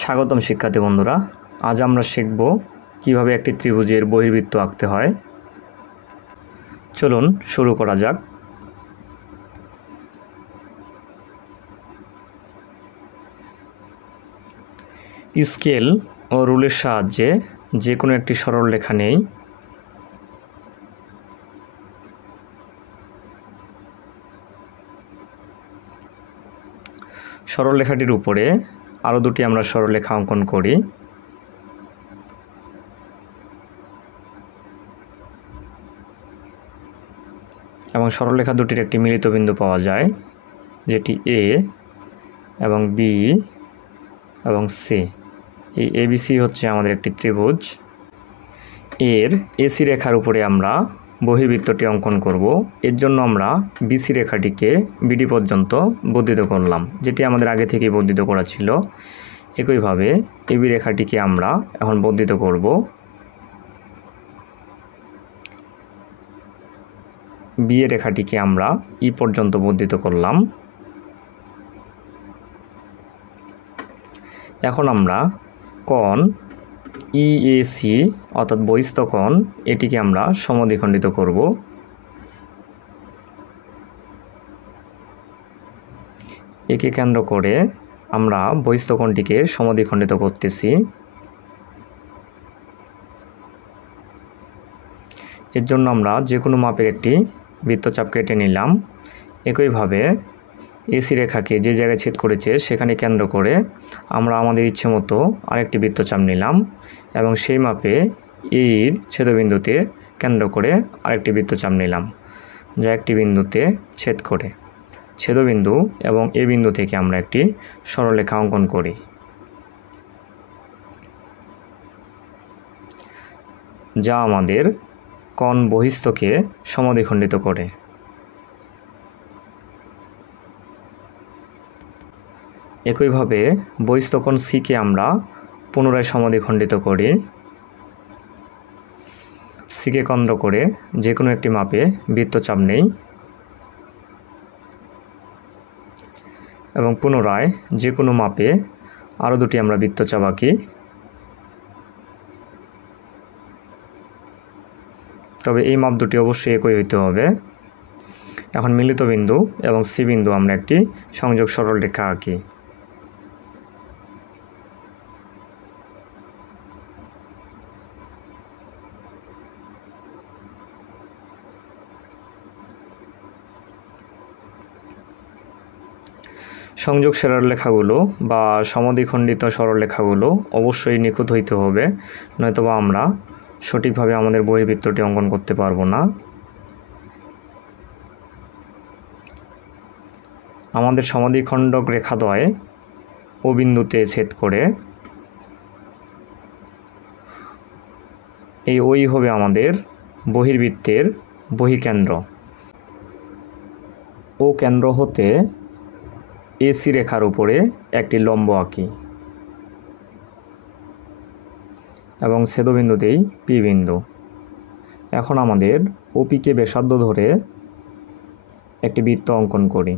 স্বাগতম শিক্ষার্থী বন্ধুরা, আজ আমরা শিখব কিভাবে একটি ত্রিভুজের বহির্বৃত্ত আঁকতে হয়। চলুন শুরু করা যাক। স্কেল ও রুলের সাহায্যে যে কোনো একটি সরল রেখা নেই। সরল রেখাটির উপরে আরও দুটি আমরা সরলরেখা অঙ্কন করি। এবং সরলরেখা দুটির একটি মিলিত বিন্দু পাওয়া যায়, যেটি এ এবং বি এবং সি। এই এবিসি হচ্ছে আমাদের একটি ত্রিভুজ। এর এসি রেখার উপরে আমরা বহির্বৃত্তটি অঙ্কন করব। এর জন্য আমরা বিসি রেখাটিকে বিডি পর্যন্ত বর্ধিত করলাম, যেটি আমাদের আগে থেকেই বর্ধিত করা ছিল। একইভাবে এবি রেখাটিকে আমরা এখন বর্ধিত করব। বি রেখাটিকে আমরা ই পর্যন্ত বর্ধিত করলাম। এখন আমরা কোণ ইএসি অর্থাৎ বহিস্থ কোণ, এটিকে আমরা সমদ্বিখণ্ডিত করব। একে কেন্দ্র করে আমরা বহিস্থ কোণটিকে সমদ্বিখণ্ডিত করতেছি। এর জন্য আমরা যে কোনো মাপের একটি বৃত্তচাপ কেটে নিলাম। একইভাবে এসি রেখাকে যে জায়গায় ছেদ করেছে সেখানে কেন্দ্র করে আমরা আমাদের ইচ্ছে মতো আরেকটি বৃত্তচাপ নিলাম এবং সেই মাপে এর ছেদবিন্দুতে কেন্দ্র করে আরেকটি বৃত্তচাপ নিলাম, যা একটি বিন্দুতে ছেদ করে। ছেদবিন্দু এবং এ বিন্দু থেকে আমরা একটি সরলরেখা অঙ্কন করি, যা আমাদের কোণ বহিস্থকে সমদ্বিখণ্ডিত করে। একইভাবে বহিস্থ কোণ সিকে আমরা পুনরায় সমদ্বিখণ্ডিত করি। সিকে কেন্দ্র করে যে কোনো একটি মাপে বৃত্তচাপ নেই এবং পুনরায় যে কোনো মাপে আরও দুটি আমরা বৃত্তচাপ আঁকি। তবে এই মাপ দুটি অবশ্যই একই হইতে হবে। এখন মিলিত বিন্দু এবং সি বিন্দু আমরা একটি সংযোগ সরলরেখা আঁকি। সংযোগ সরলরেখাগুলো বা সমদ্বিখণ্ডিত সরলরেখাগুলো অবশ্যই নিখুঁত হইতে হবে, নয়তোবা আমরা সঠিকভাবে আমাদের বহির্বৃত্তটি অঙ্কন করতে পারবো না। আমাদের সমদ্বিখণ্ডক রেখাদ্বয় ও বিন্দুতে ছেদ করে এই ওই হবে আমাদের বহির্বৃত্তের বহিকেন্দ্র। ও কেন্দ্র হতে এসি রেখার উপরে একটি লম্ব আঁকি এবং ছেদবিন্দুতেই পি বিন্দু। এখন আমাদের ওপিকে ব্যাসার্ধ ধরে একটি বৃত্ত অঙ্কন করি।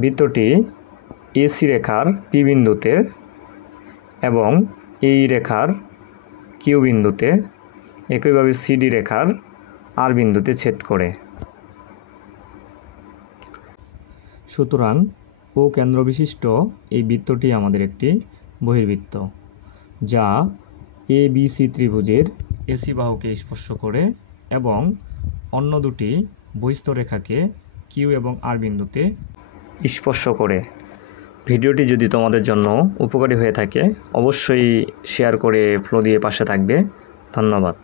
বৃত্তটি এসি রেখার পি বিন্দুতে এবং এই রেখার কিউ বিন্দুতে, একইভাবে সিডি রেখার আর বিন্দুতে ছেদ করে। সুতরাং ও কেন্দ্র বিশিষ্ট এই বৃত্তটি আমাদের একটি বহির্বৃত্ত, যা এ বি সি ত্রিভুজের এসি বাহুকে স্পর্শ করে এবং অন্য দুটি বহিস্থ রেখাকে কিউ এবং আর বিন্দুতে স্পর্শ করে। ভিডিওটি যদি তোমাদের জন্য উপকারী হয়ে থাকে অবশ্যই শেয়ার করে ফলো দিয়ে পাশে থাকবে। ধন্যবাদ।